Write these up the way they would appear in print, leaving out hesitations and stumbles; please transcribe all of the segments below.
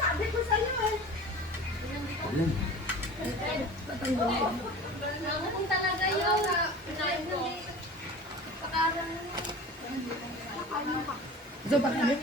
Sabi ko sa'yo eh. Ang talaga yun. So, bakit ano?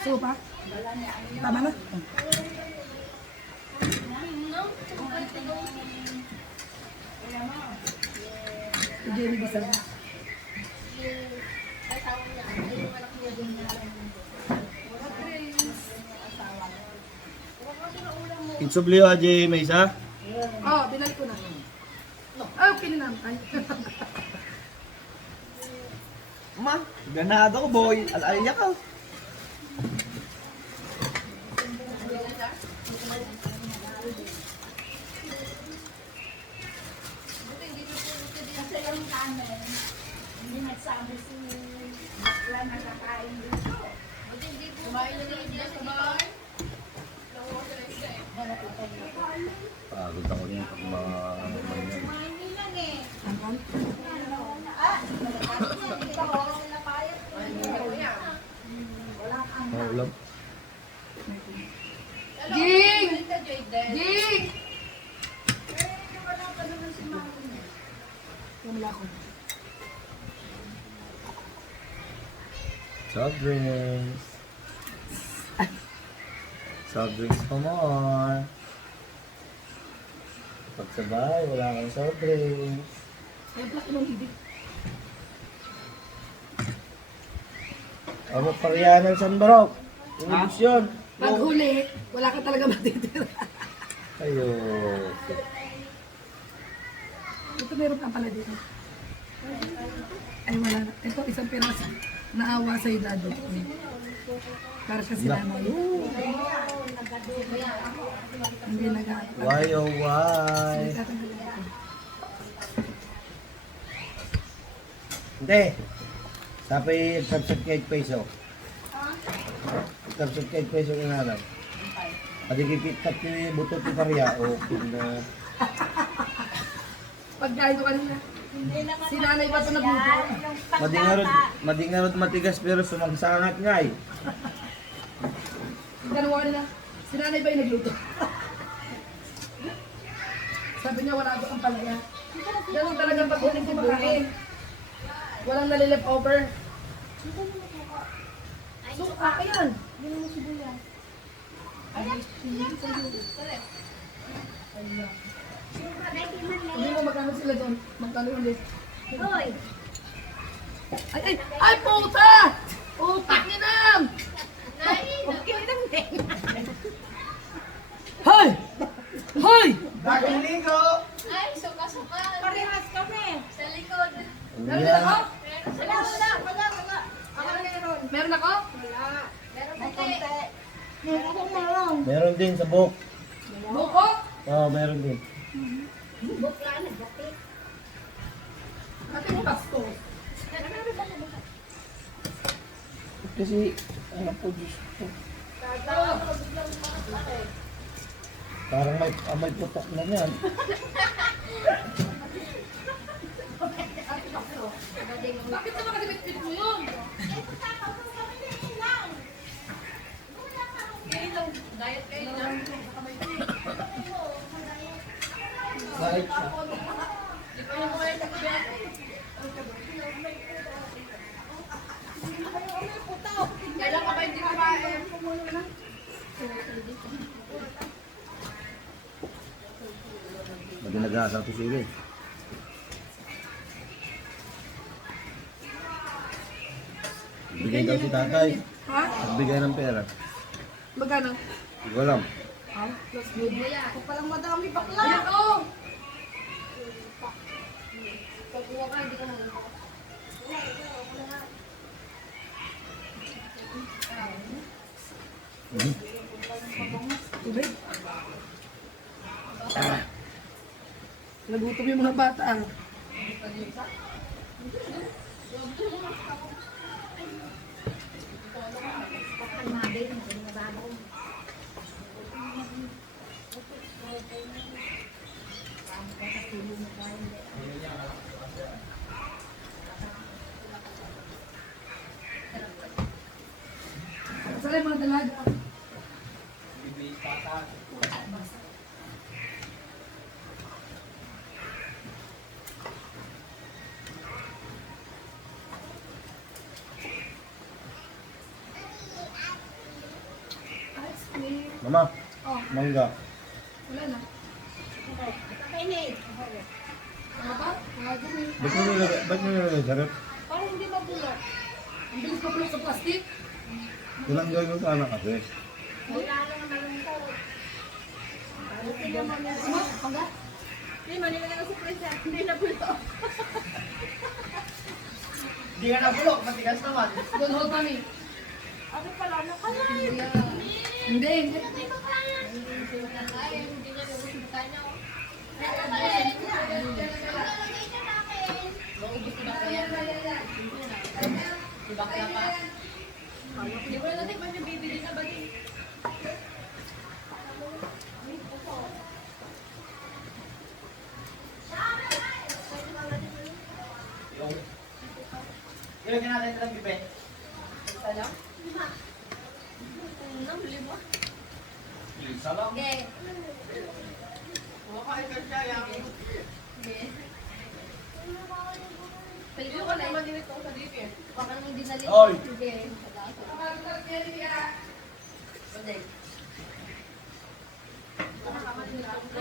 So, pa? Tama na? Jenny bisa. Itsublio aja may isa? Oh, binalik ko na. Ay, okay na naman. Ma, ganado ko boy. Alaya ka. Kasi yung kanin, hindi nagsabi si bakla na kakain dito. Kumain na rin dyan sa bahay. Pagod ako niyan pag mga Kumain nilang eh. Angkon? Hindi ba wala sila payat? Wala kang ulam. Ging! Ging! wala pa naman si Mami. Wala ko. Soft drinks. Soft drinks pa more. Pagsabay, wala kang soft drinks. Ay, black ng ibig. Amo pariyan ng San Barok. Ubus yun. Pag huli, wala ka talaga matitira. Ayo. Ito meron ka pala dito. Ay, wala na. Ito, isang piraso. Naawa sa'yo, Dado. Para kasi naman. Hindi nag-aatwa. Why oh why? Hindi. Sabi, itabsat kay peso. Itabsat kay peso ng alam. Padigipit ni butot ni Paria. Okay na. Pagkain ko kanina. Si nanay ba ito nagluto? Madingarod matigas pero sumagsangat nga eh. Ganawa nila. Si nanay ba yung nagluto? Sabi niya wala ko ang palaya. Ganun talagang pag-uling si Bukay. Walang nalilip over. So, ayan. Ganun mo si Buya. Hindi mo magkano sila doon. Magkano ulit. Hoy! Ay, puta! Utak ni Nam! Okay lang din. Hoy! Hoy! Bagong ligo! Ay, suka-suka. Parehas kami. Sa likod. Meron ako? Wala. Ako na meron. Meron ako? Wala. Meron May konti. konti. Meron. Meron din sa book. Buko? Oo, meron din. Bukla na, dati. Ate mo basto. Kasi, ano po, Diyos ko. Parang may putok na yan. Bakit naman kadibit-bit mo yun? Diet kayo lang. Kahit siya. Di pa yung kumain sa kumain. Kailan ka ba hindi kumain? Madinagasaw to sige. Bigay daw si tatay. Ha? Nagbigay ng pera. Magkano? Hindi ko alam. Ako palang madami bakla. Ayan o! Pagkuha ka, hindi ka magulo. Tubig. Nagutom yung mga bata. Saan yung mga dalaga? Ice cream. Mama, Oh, mangga. wala na. Kainit. Ano ba? Wala dun eh. Ba't nyo nilagay sa rep? Parang hindi mabulok. Ang bilis pa pala sa plastic. Tinanggal nyo sana kasi. Wala lang malungkot. Buti naman yan. Ano? Pangga? Hindi, manila na sa presya. Hindi na bulok. Hindi ka nabulok, matigas naman. Don't hold mommy. Ako pala, nakalay. Hindi, hindi. Maubos si Bakla yan. Si Bakla pa. Hindi ko na natikman yung bibili na ba din? Ilagyan natin ito ng bibe. Isa lang? Nang lima. Isa lang. Okay. Kumakain ka siya, yung... Okay. Pwede ko naman din ito sa dip eh. Baka naman dinali. Oy! Sige. Pwede.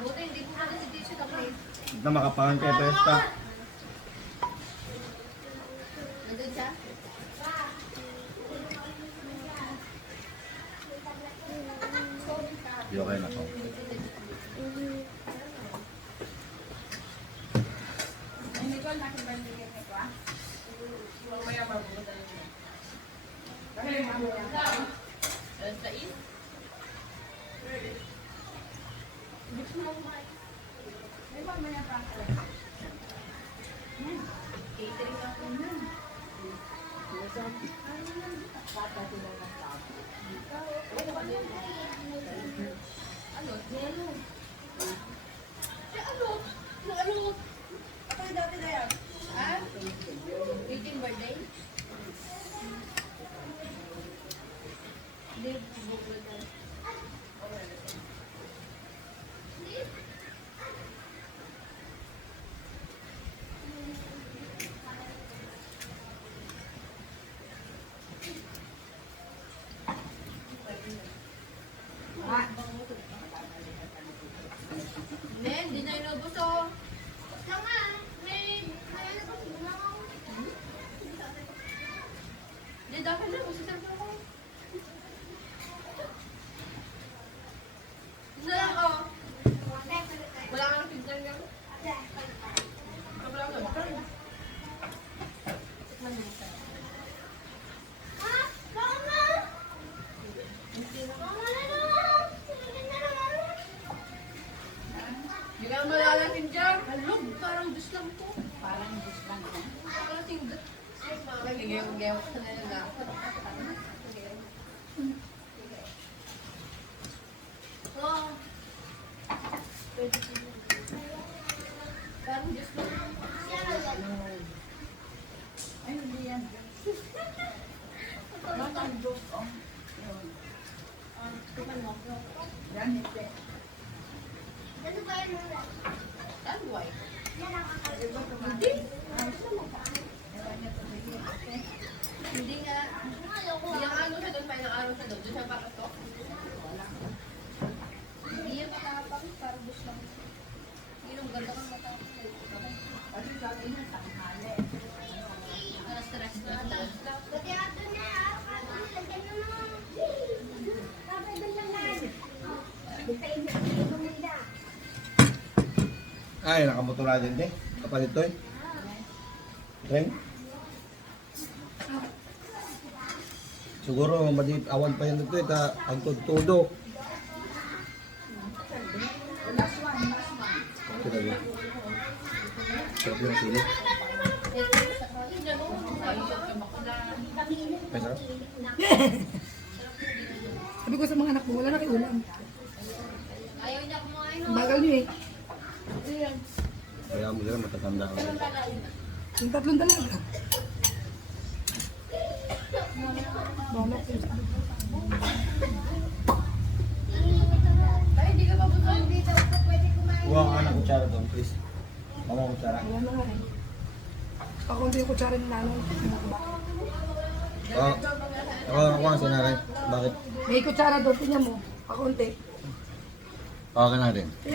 Buti hindi ko na si tissue na place. Huwag na makapangan kayo pesta. Nandun siya? Di okay na to. Mamaya mabubuta yun. Alas 6? Catering ako na. Ano? Yelo. Ano? Ano? Ako yung dati na yan. Ha? 18 birthday? Hindi, Google na. Men, di na inubos oh. Tama, may ano ba sila ako? Di dapat na, kung sasama ko. Isa lang oh. Wala kang pizza nga. Wala kang bakal. Tikman mo siya. Ha? Mama! Mama na naman! Sige na naman! Hindi ka malalasin dyan. Halog, parang Diyos lang to. Parang Diyos lang to. Parang tinggot. Nagigewak ka na nila. Oh. Pwede ko. Parang Diyos lang. Ay, hindi yan. Matang Diyos, oh. Tuman mo. Yan, hindi. Ano ba yan? Tanway. Yan ang Hindi. Hindi nga. Hindi ang ano siya doon, pa ilang araw siya doon. Doon siya pakatok. Hindi yan matapang. Parang Diyos lang. Yun ang ganda kang matapang. Kasi sabi niya, tanghali. Stress na. Pati ato na, ato na, lagyan na naman. Tapos doon lang na. Hindi mo nila. Ay, nakamotora dyan din. Kapalit to eh. Tren. Siguro, madip awan pa yan ito eh. Ang tudo. Last one, last one. Sarap yung sili. Ito, Sabi ko sa mga anak mo, wala na kayo ulam. Ayaw niya kumain. Ang bagal niyo eh. Kaya mo sila matatanda ako. Yung tatlong dalaga. Bamak yun. Ay, hindi ka mabutong dito. Pwede kumain. Kuha ka ng kutsara doon, please. Mama kutsara. Wala na nga eh. Pakunti yung kutsara ni nanay. Ako nga sinanay. Bakit? May kutsara doon, tingnan mo. Pakunti. Tawagan natin.